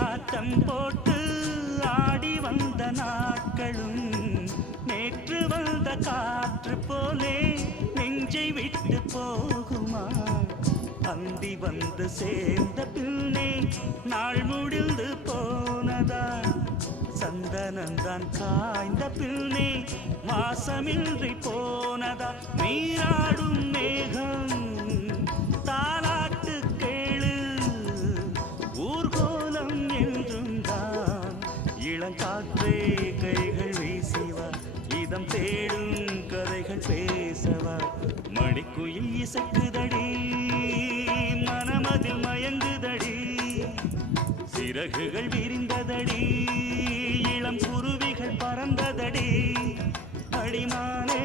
ஆட்டம் போட்டு ஆடி வந்த நாட்களும் நேற்று வந்த காற்று போலே நெஞ்சை விட்டு போகுமா அந்தி வந்து சேர்ந்த பின்னே நாள் முடிந்து போனதா சந்தனந்தான் காய்ந்த பின்னே வாசமின்றி போனதா நீராடும் மேகம் தாலாட்டு கேளு ஊர்கோலம் என்றும் தான் இளங்காற்றே கைகள் வீசிவா இதம் தேடும் கதைகள் பேசவா மணிக்குயில் இசைக்குதடி மனமதில் மயங்குதடி சிறகுகள் விரிந்ததடி இளம் குருவிகள் பறந்ததடி அடிமானே